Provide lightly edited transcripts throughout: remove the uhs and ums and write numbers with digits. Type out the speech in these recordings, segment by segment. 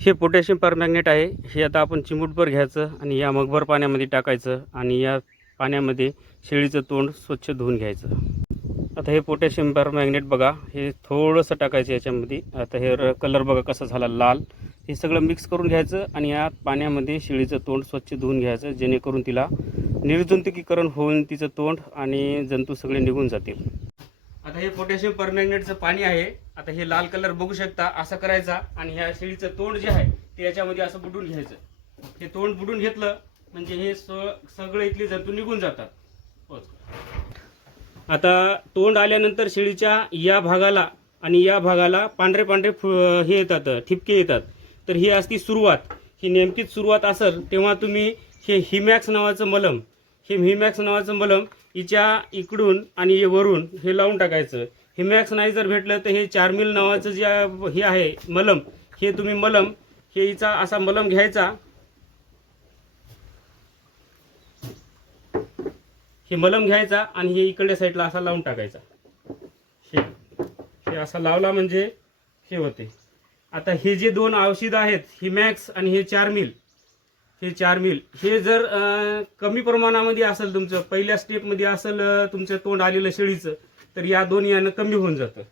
हे पोटॅशियम परमॅंगनेट आहे. हे आता आपण चिमूटभर घ्यायचं आणि या मगभर पाण्यामध्ये टाकायचं आणि या पाण्यामध्ये शेळीचं तोंड स्वच्छ धुवून घ्यायचं. आता हे पोटॅशियम परमॅंगनेट बघा, हे थोडंसं टाकायचं याच्यामध्ये. आता हे कलर बघा कसा झाला लाल. हे सगळं मिक्स करून घ्यायचं आणि या पाण्यामध्ये शेळीचं तोंड स्वच्छ धुवून घ्यायचं, जेणेकरून तिला निर्जंतुकीकरण होऊन तिचं तोंड आणि जंतू सगळे निघून जातील. आता हे पोटॅशियम परमॅंगनेटचं पाणी आहे. आता हे लाल कलर बघू शकता, असं करायचा आणि ह्या शेळीचं तोंड जे आहे ते याच्यामध्ये असं बुडून घ्यायचं. हे तोंड बुडून घेतलं म्हणजे हे सगळे इथले जंतू निघून जातात. आता तोंड आल्यानंतर शेळीच्या या भागाला आणि या भागाला पांढरे पांढरे हे येतात, ठिपके येतात. तर ही असती सुरुवात. ही नेमकीच सुरुवात असेल तेव्हा तुम्ही हे हिमॅक्स नावाचं मलम, हिच्या इकडून आणि वरून हे लावून टाकायचं. हिमॅक्स नाही जर भेटलं तर हे चार्मिल नावाचं जे हे आहे मलम, हे तुम्ही मलम हे हिचा असा मलम घ्यायचा. हे मलम घ्यायचा आणि हे इकडल्या साईडला असा लावून टाकायचा. हे असा लावला म्हणजे हे होते. आता हे जे दोन औषधं आहेत, हिमॅक्स आणि हे चार्मिल, हे जर कमी प्रमाणामध्ये असेल, तुमचं पहिल्या स्टेपमध्ये असेल तुमचं तोंड आलेलं शेळीचं, तर या दोन्ही यानं कमी होऊन जातं.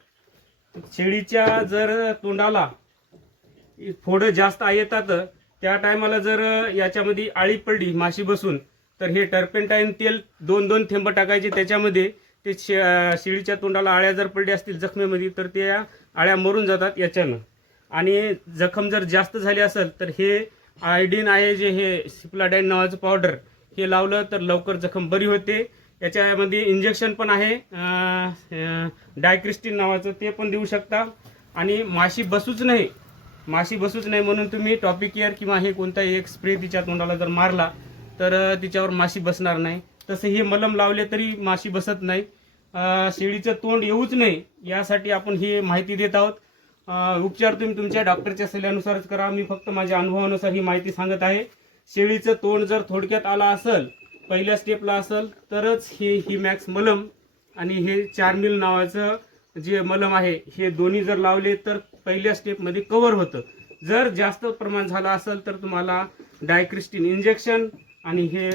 शेळीच्या जर तोंडाला फोडं जास्त येतात त्या टायमाला जर याच्यामध्ये आळी पडली माशी बसून, तर हे टर्पेंटाईन तेल 2-2 थेंब टाकायचे त्याच्यामध्ये. ते शेळीच्या तोंडाला आळ्या जर पडल्या असतील जखमेमध्ये तर त्या आळ्या मरून जातात याच्यानं. आणि जखम जर जास्त झाली असेल तर हे आयोडीन आहे जे हे सिप्लाडाईन नावाचं पावडर, हे लावलं तर लवकर जखम बरी होते. याच्यामध्ये इंजेक्शन पण आहे डायक्रिस्टिन नावाचं, ते पण देऊ शकता. आणि माशी बसूच नाही म्हणून तुम्ही टॉपिक केअर किंवा हे कोणताही एक स्प्रे तिच्या तोंडाला जर मारला तर तिच्यावर माशी बसणार नाही. तसं हे मलम लावले तरी माशी बसत नाही. शेळीचं तोंड येऊच नाही यासाठी आपण ही माहिती देत आहोत. उपचार तुम्ही तुमच्या डॉक्टरच्या सल्ल्यानुसारच करा. मी फक्त माझ्या अनुभवानुसार ही माहिती सांगत आहे. शेळीचं तोंड जर थोडक्यात आला असेल, पहिल्या स्टेपला असेल, तरच हे हिमॅक्स मलम आणि हे चार्मिल नावाचं जे मलम आहे हे दोन्ही जर लावले तर पहिल्या स्टेपमध्ये कव्हर होतं. जर जास्त प्रमाण झालं असेल तर तुम्हाला डायक्रिस्टिन इंजेक्शन आणि हे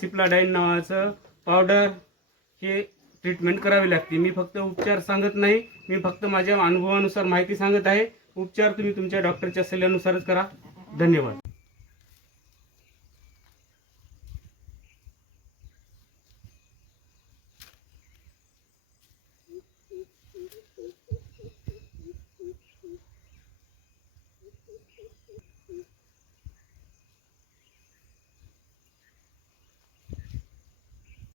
सिप्लाडाईन नावाचं पावडर हे ट्रीटमेंट करावी लागते. मी फक्त उपचार सांगत नाही, मी फक्त माझ्या अनुभवानुसार माहिती सांगत आहे. उपचार तुम्ही तुमच्या डॉक्टरच्या सल्ल्यानुसारच करा. धन्यवाद.